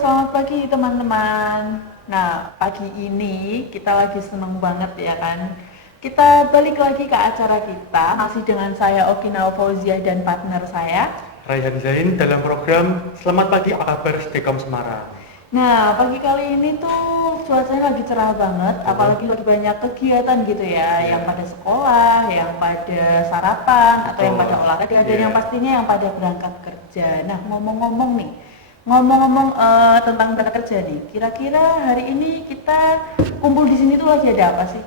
selamat pagi teman-teman. Nah, pagi ini kita lagi seneng banget ya kan. Kita balik lagi ke acara kita, masih dengan saya Okinawa Fauzia dan partner saya Raihan Zain dalam program Selamat Pagi Apa Kabar Stekom Semarang. Nah, pagi kali ini tuh cuacanya lagi cerah banget, apalagi lagi banyak kegiatan gitu ya, yang pada sekolah, yang pada sarapan, atau yang pada olahraga, dan yang pastinya yang pada berangkat kerja. Nah, ngomong-ngomong tentang berangkat kerja nih, kira-kira hari ini kita kumpul di sini tuh lagi ada apa sih?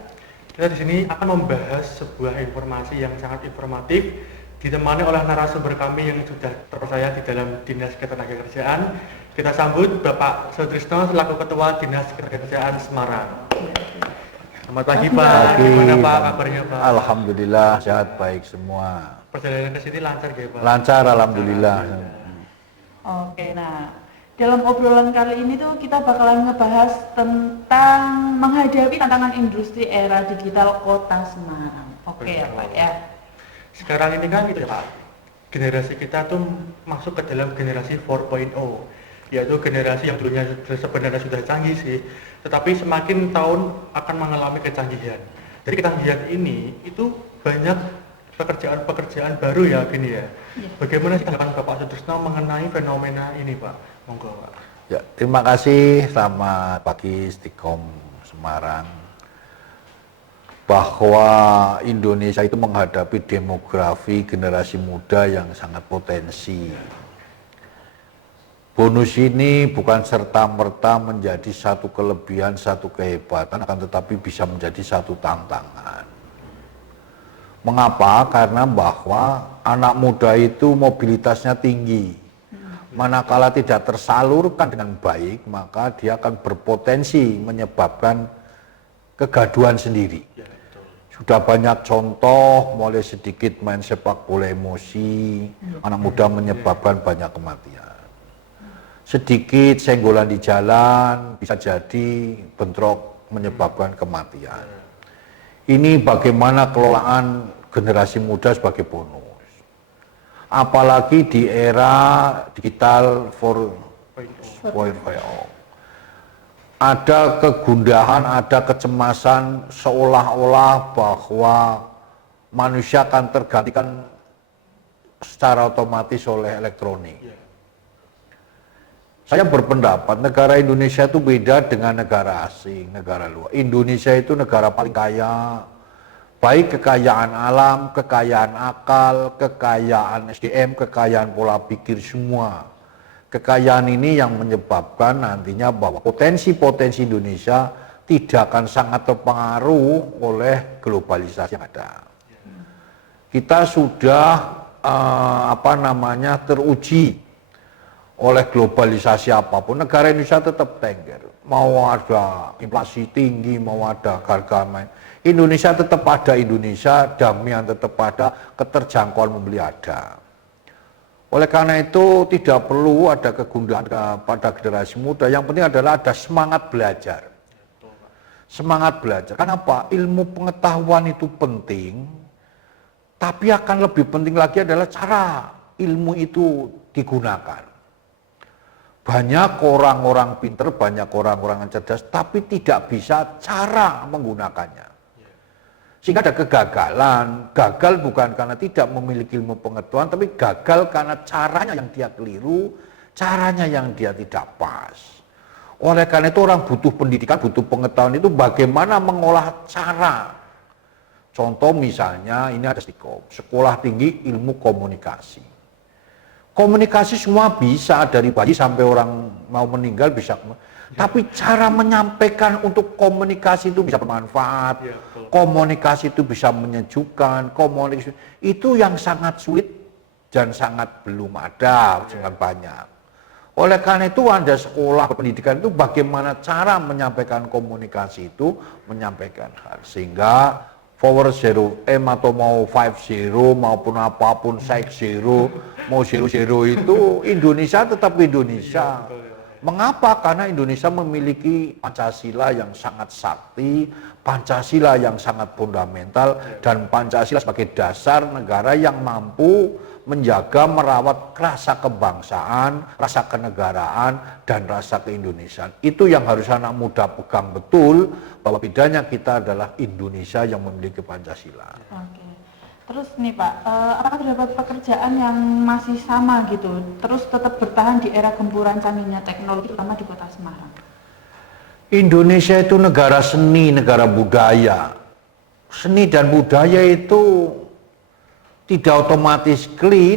Kita di sini akan membahas sebuah informasi yang sangat informatif, ditemani oleh narasumber kami yang sudah terpercaya di dalam Dinas Ketenagakerjaan. Kita sambut Bapak Sutrisno selaku Ketua Dinas Ketenagakerjaan Semarang. Selamat pagi Pak, gimana Pak kabarnya Pak? Alhamdulillah sehat baik semua. Perjalanan ke sini lancar ya Pak? Lancar alhamdulillah. Oke, nah dalam obrolan kali ini tuh kita bakalan ngebahas tentang menghadapi tantangan industri era digital Kota Semarang. Oke ya Pak ya. Sekarang ini kan gitu ya Pak, generasi kita tuh masuk ke dalam generasi 4.0, yaitu generasi yang dulunya sebenarnya sudah canggih sih, tetapi semakin tahun akan mengalami kecanggihan. Jadi kecanggihan ini itu banyak pekerjaan-pekerjaan baru ya gini ya. Bagaimana sih tanggapan Bapak Sutrisno mengenai fenomena ini Pak? Monggo Pak. Ya, terima kasih. Selamat pagi Stikom Semarang. Bahwa Indonesia itu menghadapi demografi generasi muda yang sangat potensi. Bonus ini bukan serta-merta menjadi satu kelebihan, satu kehebatan, akan tetapi bisa menjadi satu tantangan. Mengapa? Karena bahwa anak muda itu mobilitasnya tinggi. Manakala tidak tersalurkan dengan baik, maka dia akan berpotensi menyebabkan kegaduhan sendiri. Sudah banyak contoh, mulai sedikit main sepak bola emosi, anak muda menyebabkan banyak kematian. Sedikit senggolan di jalan, bisa jadi bentrok menyebabkan kematian. Ini bagaimana kelolaan generasi muda sebagai bonus. Apalagi di era digital 4.0. Ada kegundahan, ada kecemasan seolah-olah bahwa manusia akan tergantikan secara otomatis oleh elektronik. Saya berpendapat negara Indonesia itu beda dengan negara asing, negara luar. Indonesia itu negara paling kaya, baik kekayaan alam, kekayaan akal, kekayaan SDM, kekayaan pola pikir semua. Kekayaan ini yang menyebabkan nantinya bahwa potensi-potensi Indonesia tidak akan sangat terpengaruh oleh globalisasi yang ada. Kita sudah teruji oleh globalisasi apapun, negara Indonesia tetap tengger. Mau ada inflasi tinggi, mau ada harga main, Indonesia tetap ada Indonesia, damian tetap ada, keterjangkauan membeli ada. Oleh karena itu tidak perlu ada kegundahan pada generasi muda, yang penting adalah ada semangat belajar. Semangat belajar, kenapa? Ilmu pengetahuan itu penting, tapi akan lebih penting lagi adalah cara ilmu itu digunakan. Banyak orang-orang pinter, banyak orang-orang yang cerdas, tapi tidak bisa cara menggunakannya. Sehingga ada kegagalan. Gagal bukan karena tidak memiliki ilmu pengetahuan, tapi gagal karena caranya yang dia keliru, caranya yang dia tidak pas. Oleh karena itu orang butuh pendidikan, butuh pengetahuan itu bagaimana mengolah cara. Contoh misalnya ini ada Stikom, Sekolah Tinggi Ilmu Komunikasi. Komunikasi semua bisa, dari bayi sampai orang mau meninggal bisa. Tapi cara menyampaikan untuk komunikasi itu bisa bermanfaat, komunikasi itu bisa menyejukkan, komunikasi itu yang sangat sulit dan sangat belum ada, sangat banyak. Oleh karena itu ada sekolah pendidikan itu bagaimana cara menyampaikan komunikasi itu, menyampaikan hal. Sehingga 4.0 atau mau 5.0 maupun apapun 6.0 mau 0.0 itu Indonesia tetap Indonesia. Mengapa? Karena Indonesia memiliki Pancasila yang sangat sakti, Pancasila yang sangat fundamental, dan Pancasila sebagai dasar negara yang mampu menjaga, merawat rasa kebangsaan, rasa kenegaraan, dan rasa keindonesiaan. Itu yang harus anak muda pegang betul, bahwa bedanya kita adalah Indonesia yang memiliki Pancasila. Oke. Terus nih Pak, apakah terdapat pekerjaan yang masih sama gitu, terus tetap bertahan di era gempuran canggihnya teknologi, terutama di kota Semarang? Indonesia itu negara seni, negara budaya. Seni dan budaya itu tidak otomatis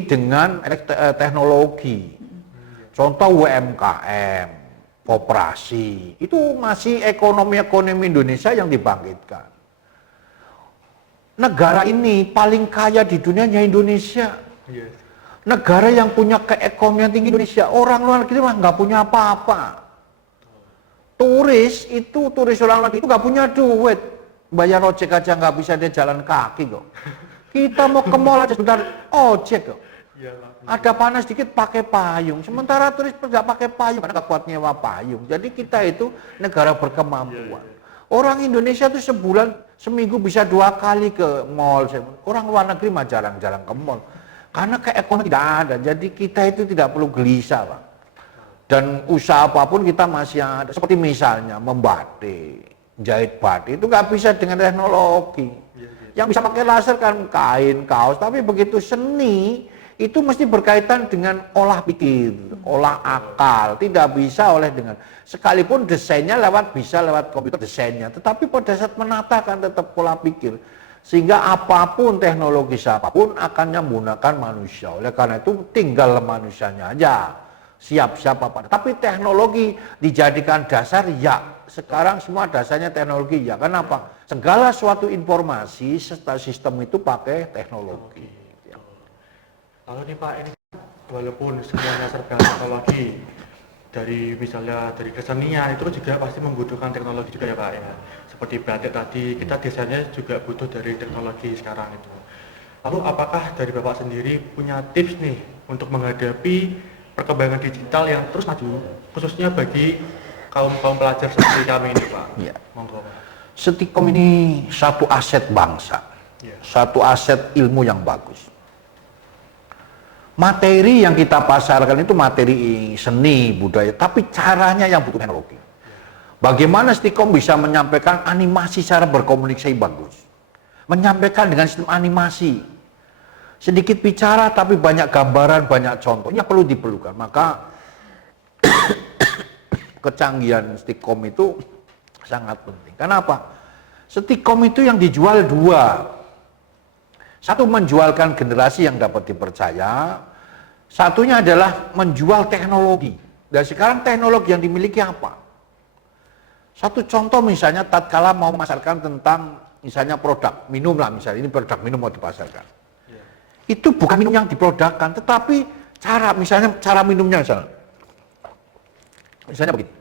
dengan teknologi. Contoh UMKM, koperasi, itu masih ekonomi Indonesia yang dibangkitkan. Negara ini paling kaya di dunia hanya Indonesia. Yes. Negara yang punya keekonomian tinggi Indonesia, orang luar negeri mah nggak punya apa-apa. Turis orang luar negeri itu nggak punya duit, bayar ojek aja nggak bisa, dia jalan kaki kok. Kita mau ke mall aja sebentar ojek kok. Ada panas dikit pakai payung, sementara turis nggak pakai payung karena nggak kuat nyewa payung. Jadi kita itu negara berkemampuan. Orang Indonesia itu seminggu bisa 2 kali ke mall. Orang luar negeri mah jarang-jarang ke mall karena keekonomian tidak ada. Jadi kita itu tidak perlu gelisah, Pak. Dan usaha apapun kita masih ada. Seperti misalnya membatik, jahit batik itu nggak bisa dengan teknologi. Yang bisa pakai laser kan kain, kaos. Tapi begitu seni itu mesti berkaitan dengan olah pikir, olah akal. Tidak bisa dengan sekalipun desainnya bisa lewat komputer desainnya. Tetapi pada saat menata kan tetap pola pikir. Sehingga apapun teknologi siapapun akan menggunakan manusia. Oleh karena itu tinggal manusianya aja. Siap-siap apa. Tapi teknologi dijadikan dasar, ya. Sekarang semua dasarnya teknologi, ya. Kenapa? Segala suatu informasi serta sistem itu pakai teknologi. Ya. Lalu nih Pak, ini walaupun semuanya serba teknologi, misalnya dari kesenian itu juga pasti membutuhkan teknologi juga ya Pak ya. Seperti batik tadi, kita desainnya juga butuh dari teknologi sekarang itu. Lalu apakah dari Bapak sendiri punya tips nih untuk menghadapi perkembangan digital yang terus maju, khususnya bagi kaum pelajar seperti kami ini Pak? Ya. Monggo Pak. Setikom ini satu aset bangsa, satu aset ilmu yang bagus. Materi yang kita pasarkan itu materi seni, budaya, tapi caranya yang butuh teknologi. Bagaimana Stikom bisa menyampaikan animasi secara berkomunikasi bagus, menyampaikan dengan sistem animasi, sedikit bicara tapi banyak gambaran, banyak contohnya perlu diperlukan. Maka kecanggihan Stikom itu sangat penting. Kenapa? Stikom itu yang dijual 2. Satu, menjualkan generasi yang dapat dipercaya. Satunya adalah menjual teknologi. Dan sekarang teknologi yang dimiliki apa? Satu contoh misalnya tatkala mau memasarkan tentang misalnya produk minum lah, misalnya ini produk minum mau dipasarkan. Itu bukan minum yang diprodukkan, tetapi cara minumnya misalnya begini.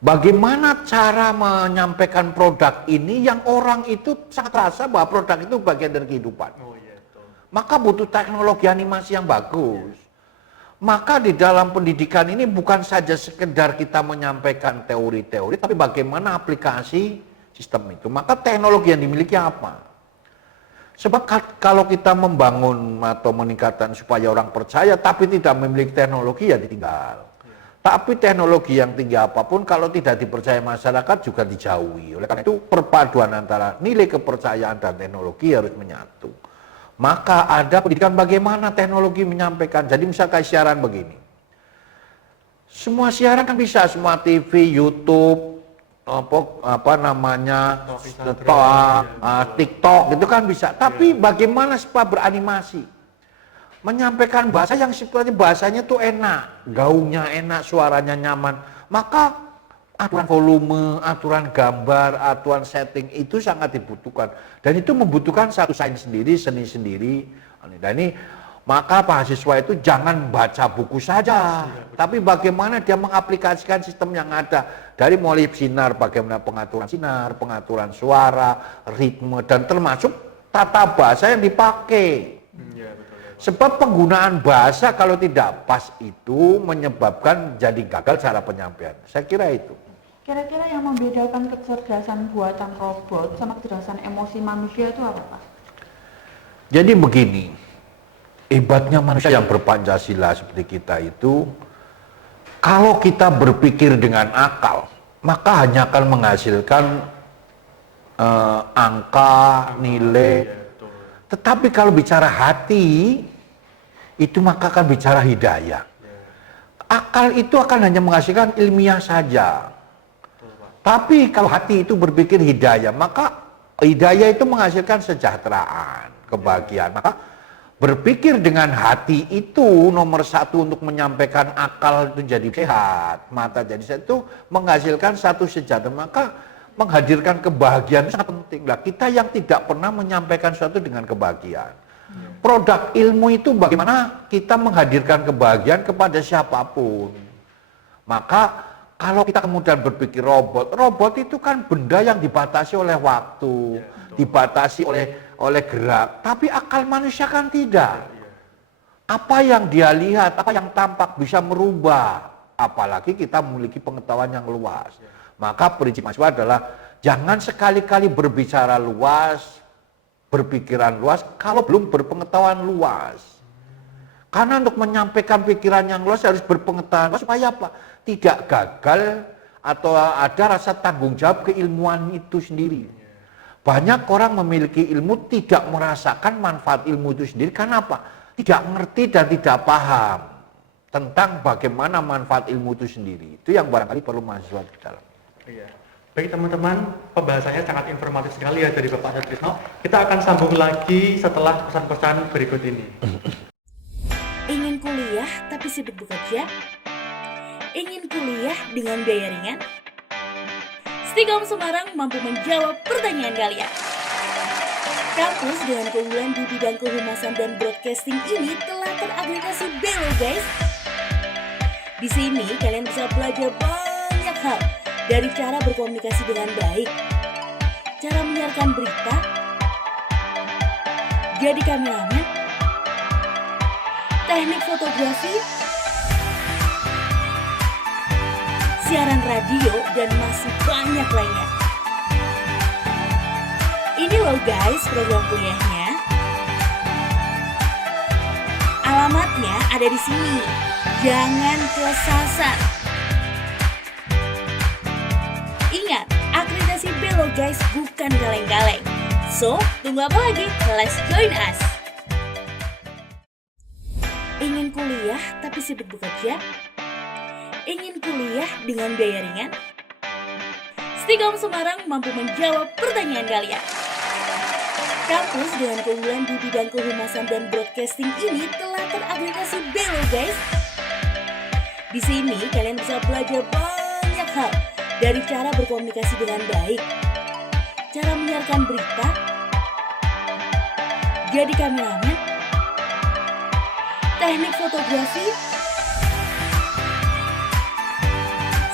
Bagaimana cara menyampaikan produk ini yang orang itu sangat rasa bahwa produk itu bagian dari kehidupan. Maka butuh teknologi animasi yang bagus. Maka di dalam pendidikan ini bukan saja sekedar kita menyampaikan teori-teori, tapi bagaimana aplikasi sistem itu. Maka teknologi yang dimiliki apa? Sebab kalau kita membangun atau meningkatkan supaya orang percaya tapi tidak memiliki teknologi, ya ditinggal. Tapi teknologi yang tinggi apapun kalau tidak dipercaya masyarakat juga dijauhi. Oleh karena itu perpaduan antara nilai kepercayaan dan teknologi harus menyatu. Maka ada pendidikan bagaimana teknologi menyampaikan. Jadi misalkan siaran begini. Semua siaran kan bisa, semua TV, YouTube, TikTok itu kan bisa. Tapi bagaimana supaya beranimasi? Menyampaikan bahasa yang sebenarnya bahasanya tuh enak, gaungnya enak, suaranya nyaman. Maka aturan volume, aturan gambar, aturan setting itu sangat dibutuhkan. Dan itu membutuhkan satu sains sendiri, seni sendiri. Dan ini maka mahasiswa itu jangan baca buku saja, tapi bagaimana dia mengaplikasikan sistem yang ada. Dari mulai sinar, bagaimana pengaturan sinar, pengaturan suara, ritme, dan termasuk tata bahasa yang dipakai. Sebab penggunaan bahasa kalau tidak pas itu menyebabkan jadi gagal cara penyampaian. Saya kira itu. Kira-kira yang membedakan kecerdasan buatan robot sama kecerdasan emosi manusia itu apa Pak? Jadi begini, hebatnya manusia yang berpancasila seperti kita itu, kalau kita berpikir dengan akal, maka hanya akan menghasilkan angka, nilai. Iya, betul. Tetapi kalau bicara hati, itu maka akan bicara hidayah. Akal itu akan hanya menghasilkan ilmiah saja. Betul, Pak. Tapi kalau hati itu berpikir hidayah, maka hidayah itu menghasilkan kesejahteraan, kebahagiaan. Maka berpikir dengan hati itu nomor satu untuk menyampaikan akal itu jadi sehat, mata jadi sehat, itu menghasilkan satu sejahtera. Maka menghadirkan kebahagiaan itu sangat penting. Lah kita yang tidak pernah menyampaikan sesuatu dengan kebahagiaan. Produk ilmu itu bagaimana kita menghadirkan kebahagiaan kepada siapapun. Maka kalau kita kemudian berpikir robot itu kan benda yang dibatasi oleh waktu, dibatasi oleh gerak. Tapi akal manusia kan tidak. Apa yang dia lihat, apa yang tampak bisa merubah. Apalagi kita memiliki pengetahuan yang luas. Maka prinsip mahasiswa adalah jangan sekali-kali berbicara luas, berpikiran luas kalau belum berpengetahuan luas. Karena untuk menyampaikan pikiran yang luas harus berpengetahuan luas supaya apa? Tidak gagal atau ada rasa tanggung jawab keilmuan itu sendiri. Banyak orang memiliki ilmu tidak merasakan manfaat ilmu itu sendiri karena apa? Tidak ngerti dan tidak paham tentang bagaimana manfaat ilmu itu sendiri. Itu yang barangkali perlu mahasiswa di dalam. Iya. Baik teman-teman, pembahasannya sangat informatif sekali ya dari Bapak Satrisno. Kita akan sambung lagi setelah pesan-pesan berikut ini. Ingin kuliah tapi sibuk bekerja? Ingin kuliah dengan biaya ringan? Stikom Semarang mampu menjawab pertanyaan kalian. Kampus dengan keunggulan di bidang kehumasan dan broadcasting ini telah terakreditasi B loh guys. Di sini kalian bisa belajar banyak hal. Dari cara berkomunikasi dengan baik, cara menyiarkan berita, jadi kameramen, teknik fotografi, siaran radio, dan masih banyak lainnya. Ini loh guys program kuliahnya. Alamatnya ada di sini. Jangan kesasar. Ingat, akreditasi B loh guys, bukan kaleng-kaleng. So, tunggu apa lagi? Let's join us. Ingin kuliah tapi sibuk bekerja? Ingin kuliah dengan biaya ringan? Stikom Semarang mampu menjawab pertanyaan kalian. Kampus dengan keunggulan di bidang kehumasan dan broadcasting ini telah terakreditasi B loh guys. Di sini kalian bisa belajar banyak hal. Dari cara berkomunikasi dengan baik, cara menyiarkan berita, jadi kameramen, teknik fotografi,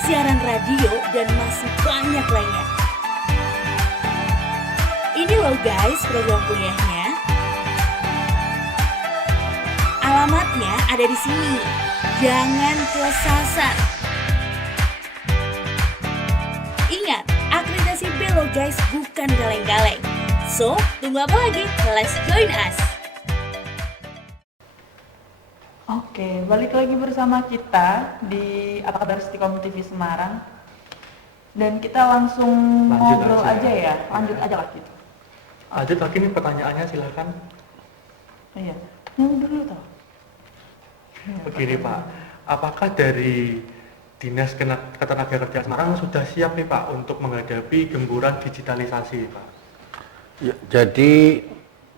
siaran radio, dan masih banyak lainnya. Ini loh guys program kuliahnya. Alamatnya ada di sini. Jangan kesasar. Ingat, akreditasi B loh guys, bukan kaleng-kaleng. So, tunggu apa lagi? Let's join us. Oke, balik lagi bersama kita di Apa Kabar Stikom TV Semarang. Dan kita langsung Lanjut ngobrol aja aja ya. ya. Lanjut aja lah gitu. Lanjut lagi nih pertanyaannya, silakan. Iya, yang dulu toh. Begini Pak, apakah dari Dinas Ketenagakerjaan Semarang sudah siap nih Pak untuk menghadapi gemburan digitalisasi Pak? Ya, jadi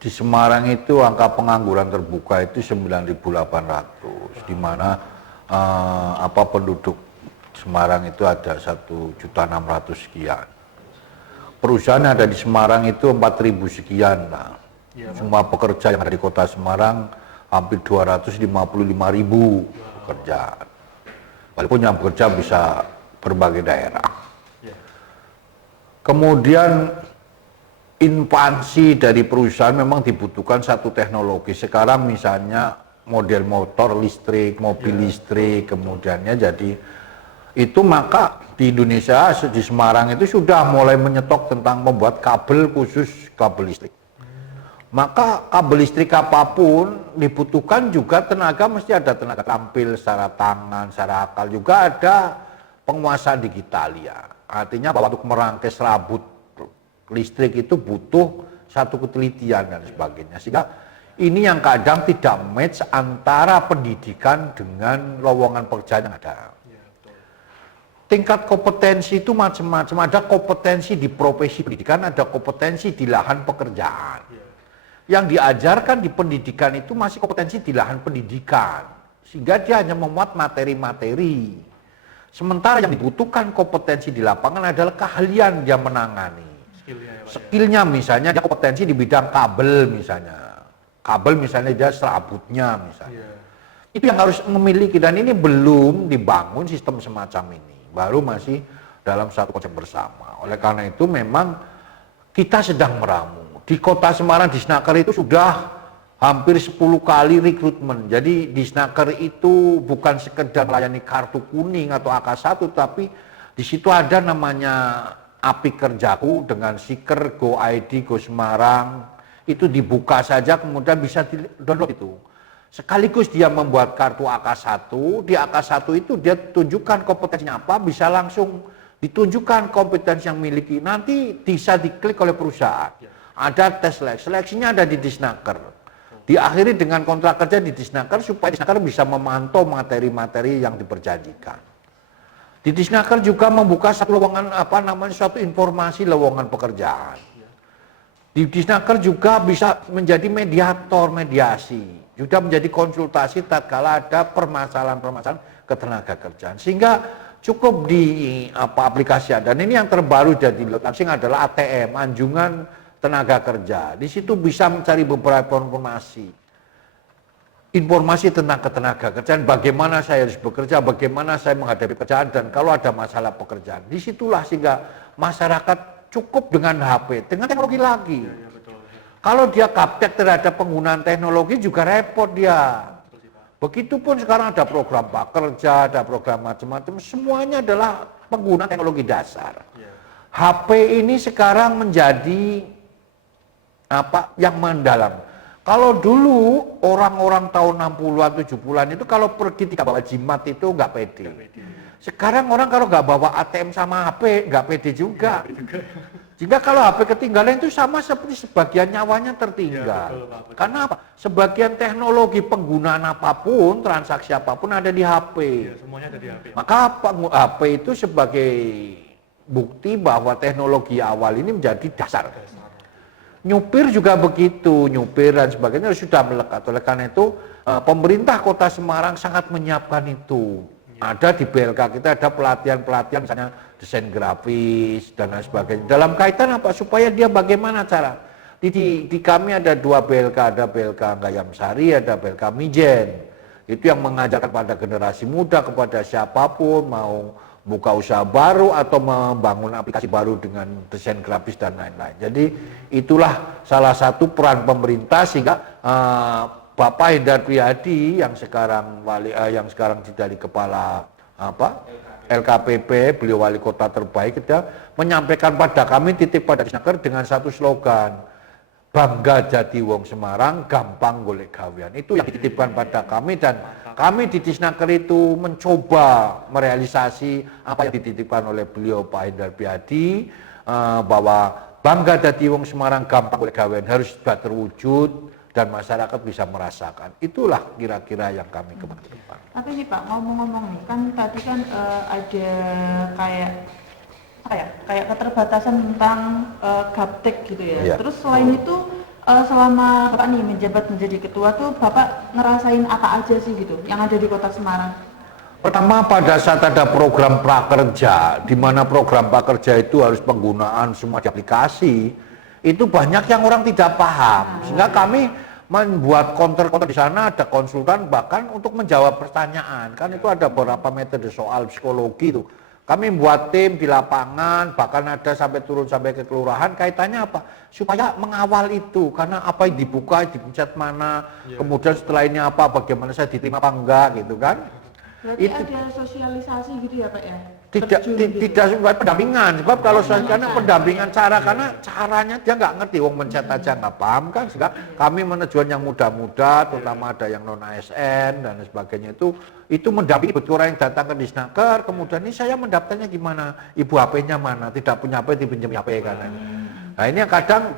di Semarang itu angka pengangguran terbuka itu 9.800, di mana penduduk Semarang itu ada 1.600.000 sekian. Perusahaan yang ada di Semarang itu 4.000 sekian lah. Ya, Semua pekerja yang ada di kota Semarang hampir 255.000 pekerjaan. Walaupun yang bekerja bisa berbagai daerah. ya. Kemudian ekspansi dari perusahaan memang dibutuhkan satu teknologi. Sekarang misalnya model motor listrik, mobil listrik, kemudiannya jadi itu, maka di Indonesia, di Semarang itu sudah mulai menyetok tentang membuat kabel khusus kabel listrik. Maka kabel listrik apapun dibutuhkan juga tenaga, mesti ada tenaga tampil secara tangan, secara akal, juga ada penguasaan digital ya. Artinya bahwa untuk merangkai serabut listrik itu butuh satu ketelitian dan sebagainya. Sehingga ini yang kadang tidak match antara pendidikan dengan lowongan pekerjaan yang ada. Tingkat kompetensi itu macam-macam, ada kompetensi di profesi pendidikan, ada kompetensi di lahan pekerjaan. Yang diajarkan di pendidikan itu masih kompetensi di lahan pendidikan, sehingga dia hanya memuat materi-materi. Sementara yang dibutuhkan kompetensi di lapangan adalah keahlian dia menangani. Skillnya misalnya dia kompetensi di bidang kabel misalnya. Kabel misalnya dia serabutnya misalnya. Itu yang harus memiliki, dan ini belum dibangun sistem semacam ini. Baru masih dalam satu konsep bersama. Oleh karena itu memang kita sedang meramu. Di kota Semarang, di Snaker itu sudah hampir 10 kali rekrutmen. Jadi di Snaker itu bukan sekedar melayani kartu kuning atau AK1, tapi di situ ada namanya API Kerjaku dengan stiker Go ID, Go Semarang. Itu dibuka saja kemudian bisa di-download itu. Sekaligus dia membuat kartu AK1, di AK1 itu dia tunjukkan kompetensinya apa, bisa langsung ditunjukkan kompetensi yang miliki. Nanti bisa diklik oleh perusahaan. Ada tes seleksinya ada di Disnaker. Diakhiri dengan kontrak kerja di Disnaker supaya Disnaker bisa memantau materi-materi yang diperjanjikan. Di Disnaker juga membuka satu lowongan suatu informasi lowongan pekerjaan. Di Disnaker juga bisa menjadi mediator, mediasi, juga menjadi konsultasi tatkala ada permasalahan-permasalahan ketenaga kerjaan. Sehingga cukup di aplikasi ada. Dan ini yang terbaru jadi launching adalah ATM, Anjungan Tenaga Kerja. Di situ bisa mencari beberapa informasi tentang ketenaga kerjaan, bagaimana saya harus bekerja, bagaimana saya menghadapi pekerjaan, dan kalau ada masalah pekerjaan. Disitulah sehingga masyarakat cukup dengan HP, dengan teknologi lagi. Kalau dia gaptek terhadap penggunaan teknologi juga repot dia. Begitupun sekarang ada program prakerja, ada program macam-macam, semuanya adalah penggunaan teknologi dasar. HP ini sekarang menjadi yang mendalam. Kalau dulu orang-orang tahun 60-an, 70-an itu kalau pergi tidak bawa jimat itu nggak pede. Sekarang orang kalau nggak bawa ATM sama HP nggak pede juga. Jika kalau HP ketinggalan itu sama seperti sebagian nyawanya tertinggal. Karena apa? Sebagian teknologi penggunaan apapun, transaksi apapun ada di HP. Semuanya ada di HP. Maka HP itu sebagai bukti bahwa teknologi awal ini menjadi dasar. Nyupir juga begitu, nyupir dan sebagainya sudah melekat. Oleh karena itu pemerintah Kota Semarang sangat menyiapkan itu. Ada di BLK kita ada pelatihan-pelatihan misalnya desain grafis dan lain sebagainya. Dalam kaitan apa? Supaya dia bagaimana cara. Di kami ada 2 BLK, ada BLK Gayam Sari, ada BLK Mijen. Itu yang mengajarkan pada generasi muda, kepada siapapun mau buka usaha baru atau membangun aplikasi baru dengan desain grafis dan lain-lain. Jadi itulah salah satu peran pemerintah sehingga Bapak Hendar Priyadi yang sekarang jadi kepala LKPP, beliau wali kota terbaik, kita menyampaikan pada kami titip pada Disnaker dengan satu slogan, bangga jadi wong Semarang, gampang golek gawean. Itu yang dititipkan pada kami, dan kami di Disnaker itu mencoba merealisasi apa yang dititipkan oleh beliau Pak Hendar Priyadi, bahwa bangga jadi wong Semarang, gampang golek gawean harus sudah terwujud dan masyarakat bisa merasakan. Itulah kira-kira yang kami kembangkan. Tapi nih Pak, ngomong-ngomong nih, kan tadi kan ada kayak keterbatasan tentang gaptek gitu ya. Iya. Terus selain itu selama Bapak nih menjabat menjadi ketua tuh Bapak ngerasain apa aja sih gitu yang ada di Kota Semarang? Pertama, pada saat ada program prakerja, di mana program prakerja itu harus penggunaan semua di aplikasi, itu banyak yang orang tidak paham. Sehingga kami membuat counter di sana, ada konsultan bahkan untuk menjawab pertanyaan. Kan itu ada beberapa metode soal psikologi itu. Kami buat tim di lapangan, bahkan ada sampai turun sampai ke kelurahan, kaitannya apa? Supaya mengawal itu, karena apa yang dibuka, dipencet mana, kemudian setelah ini apa, bagaimana saya diterima apa enggak gitu kan. Berarti Itu ada sosialisasi gitu ya Pak ya? tidak Terjun gitu. tidak sesuai pendampingan, sebab kalau saya karena pendampingan karena caranya dia nggak ngerti, wong mencet aja nggak paham kan. Sehingga kami menejuan yang muda-muda, terutama ada yang non ASN dan sebagainya, itu mendampingi betul orang yang datang ke Disnaker, kemudian ini saya mendaftarnya gimana, ibu HP-nya mana, tidak punya HP dipinjam HP kan. Nah ini yang kadang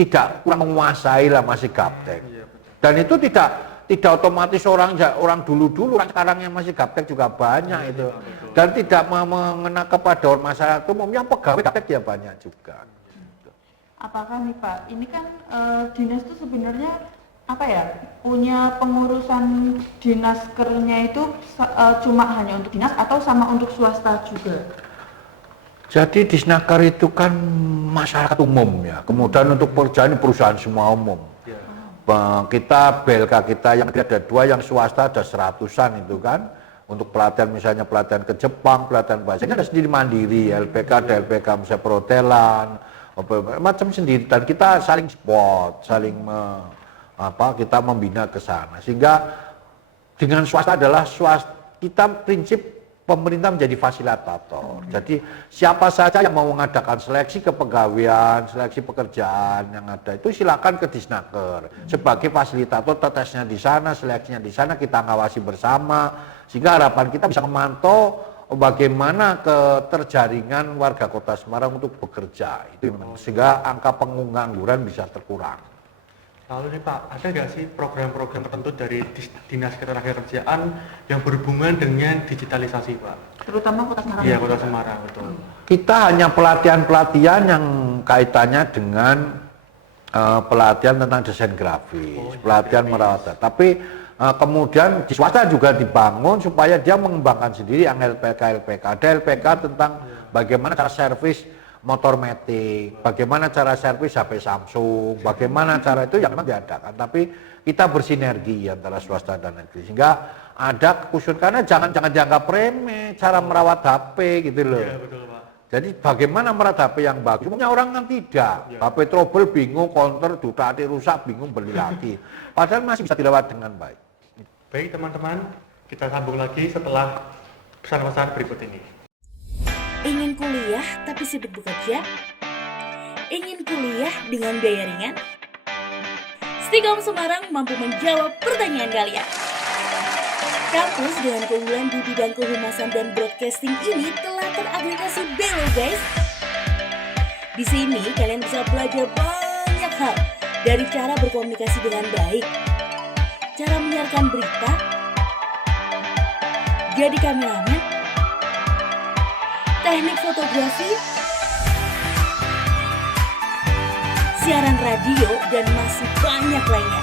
tidak kurang menguasai lah masih gaptek. Dan itu tidak otomatis orang dulu sekarang yang masih gaptek juga banyak itu. Dan tidak mengena kepada masyarakat umum, yang pegawai gaptek ya banyak juga. Apakah nih Pak, ini kan dinas itu sebenarnya apa ya, punya pengurusan dinaskernya itu cuma hanya untuk dinas atau sama untuk swasta juga? Jadi Disnaker itu kan masyarakat umum ya, kemudian untuk perusahaan semua umum. Kita BLK kita yang ada 2, yang swasta ada 100-an itu kan, untuk pelatihan misalnya pelatihan ke Jepang, pelatihan bahasa kan ada sendiri mandiri, LPK ada LPK misalnya perhotelan, macam sendiri, dan kita saling support, kita membina ke sana. Sehingga dengan swasta adalah kita prinsip pemerintah menjadi fasilitator. Jadi siapa saja yang mau mengadakan seleksi kepegawaian, seleksi pekerjaan yang ada itu silakan ke Disnaker sebagai fasilitator, tetesnya di sana, seleksinya di sana, kita ngawasi bersama, sehingga harapan kita bisa memantau bagaimana keterjaringan warga Kota Semarang untuk bekerja itu, sehingga angka pengangguran bisa terkurang. Lalu nih Pak, ada nggak sih program-program tertentu dari Dinas Ketenagakerjaan yang berhubungan dengan digitalisasi Pak? Terutama Kota Semarang. Iya, Kota Semarang, betul. Kita hanya pelatihan-pelatihan yang kaitannya dengan pelatihan tentang desain grafis, pelatihan merawat. Tapi kemudian di swasta juga dibangun supaya dia mengembangkan sendiri yang LPK. Ada LPK tentang bagaimana cara servis motor matic, bagaimana cara servis HP Samsung, bagaimana cara itu yang memang diadakan. Tapi kita bersinergi antara swasta dan negeri, sehingga ada kekhususan, karena jangan dianggap remeh cara merawat HP gitu loh. Iya, betul Pak. Jadi bagaimana merawat HP yang bagus? Umumnya orang kan tidak. HP trouble bingung, counter duta rusak bingung beli lagi. Padahal masih bisa dirawat dengan baik. Baik teman-teman, kita sambung lagi setelah pesan-pesan berikut ini. Ingin kuliah tapi sibuk bekerja? Ingin kuliah dengan biaya ringan? Stikom Semarang mampu menjawab pertanyaan kalian. Kampus dengan keunggulan di bidang kehumasan dan broadcasting ini telah terakreditasi BELO guys. Di sini kalian bisa belajar banyak hal, dari cara berkomunikasi dengan baik, cara menyiarkan berita, jadi kameramen, teknik fotografi, siaran radio, dan masih banyak lainnya.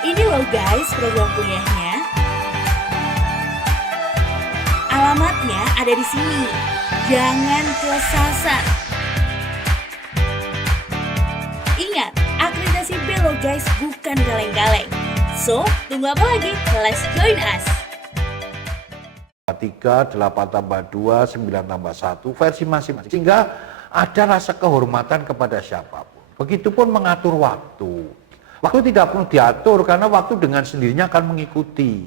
Ini loh guys program kuliahnya. Alamatnya ada di sini. Jangan kesasar. Ingat, akreditasi BELO guys bukan kaleng-kaleng. So, tunggu apa lagi? Let's join us. 3, 8 tambah 2, 9 tambah 1, versi masing-masing. Sehingga ada rasa kehormatan kepada siapapun. Begitupun mengatur waktu. Waktu tidak perlu diatur karena waktu dengan sendirinya akan mengikuti.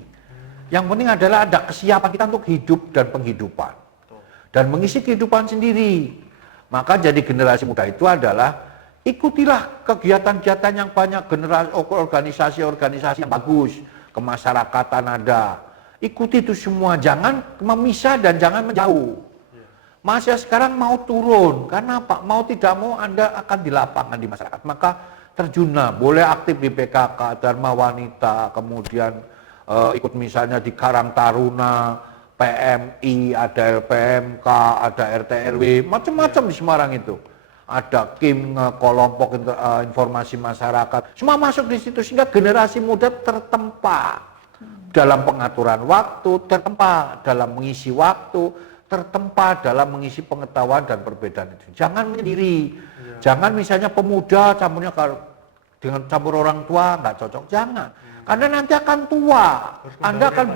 Yang penting adalah ada kesiapan kita untuk hidup dan penghidupan. Dan mengisi kehidupan sendiri. Maka jadi generasi muda itu adalah ikutilah kegiatan-kegiatan yang banyak, organisasi-organisasi yang bagus, kemasyarakatan ada. Ikuti itu semua, jangan memisah dan jangan menjauh. Masih sekarang mau turun, karena apa? Mau tidak mau Anda akan di lapangan di masyarakat. Maka terjunlah, boleh aktif di PKK, Dharma Wanita, kemudian ikut misalnya di Karang Taruna, PMI, ada LPMK, ada RT/RW, macam-macam di Semarang itu. Ada KIM, kelompok informasi masyarakat, semua masuk di situ sehingga generasi muda tertempa dalam pengaturan waktu, tertempa dalam mengisi waktu, tertempa dalam mengisi pengetahuan dan perbedaan itu. Jangan menyendiri, jangan misalnya pemuda campurnya dengan campur orang tua nggak cocok, jangan. Karena nanti akan tua, Anda akan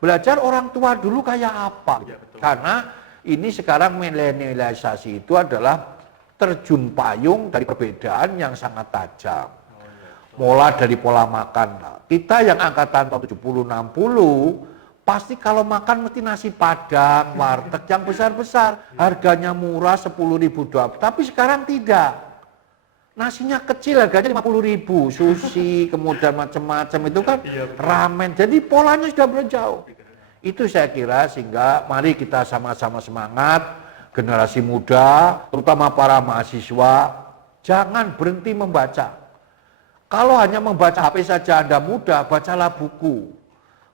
belajar orang tua dulu kayak apa. Karena ini sekarang milenialisasi itu adalah terjun payung dari perbedaan yang sangat tajam. mulai dari pola makan. Nah, kita yang angkatan tahun 70-60, pasti kalau makan mesti nasi padang, warteg yang besar-besar, harganya murah 10.000 tapi sekarang tidak. Nasinya kecil, harganya 50.000, sushi, kemudian macam-macam itu kan ramen. Jadi polanya sudah berjauh. Itu saya kira sehingga mari kita sama-sama semangat, generasi muda, terutama para mahasiswa, jangan berhenti membaca. Kalau hanya membaca HP saja Anda mudah, bacalah buku.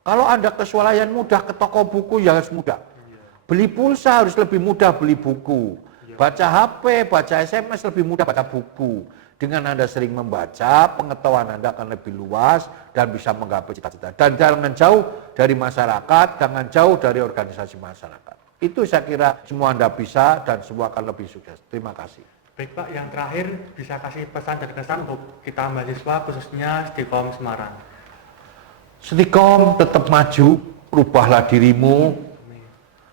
Kalau Anda kesualayan mudah ke toko buku ya harus mudah. Beli pulsa harus lebih mudah beli buku. Baca HP, baca SMS lebih mudah baca buku. Dengan Anda sering membaca, pengetahuan Anda akan lebih luas dan bisa menggapai cita-cita. Dan jangan jauh dari masyarakat, jangan jauh dari organisasi masyarakat. Itu saya kira semua Anda bisa dan semua akan lebih sukses. Terima kasih. Baik Pak, yang terakhir bisa kasih pesan dan kesan untuk kita mahasiswa khususnya Stikom Semarang. Stikom tetap maju, rubahlah dirimu,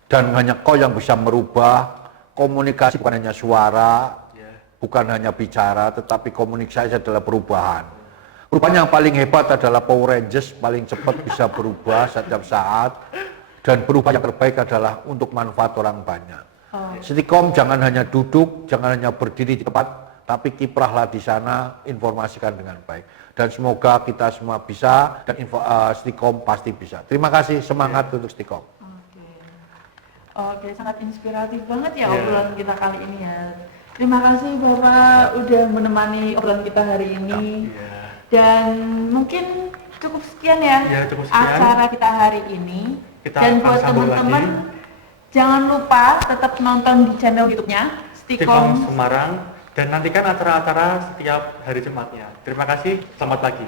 dan hanya kau yang bisa merubah. Komunikasi bukan hanya suara, bukan hanya bicara, tetapi komunikasi adalah perubahan. Perubahan yang paling hebat adalah Power Rangers, paling cepat bisa berubah setiap saat, dan perubahan yang terbaik adalah untuk manfaat orang banyak. Stikom jangan hanya duduk, jangan hanya berdiri di tempat, tapi kiprahlah di sana, informasikan dengan baik. Dan semoga kita semua bisa, dan Stikom pasti bisa. Terima kasih, semangat untuk Stikom. Oke, sangat inspiratif banget ya obrolan kita kali ini ya. Terima kasih Bapak udah menemani obrolan kita hari ini. Dan mungkin cukup sekian ya, cukup sekian acara kita hari ini. Dan buat teman-teman, jangan lupa tetap nonton di channel YouTube-nya Stikom Semarang dan nantikan acara-acara setiap hari Jumatnya. Terima kasih, selamat pagi.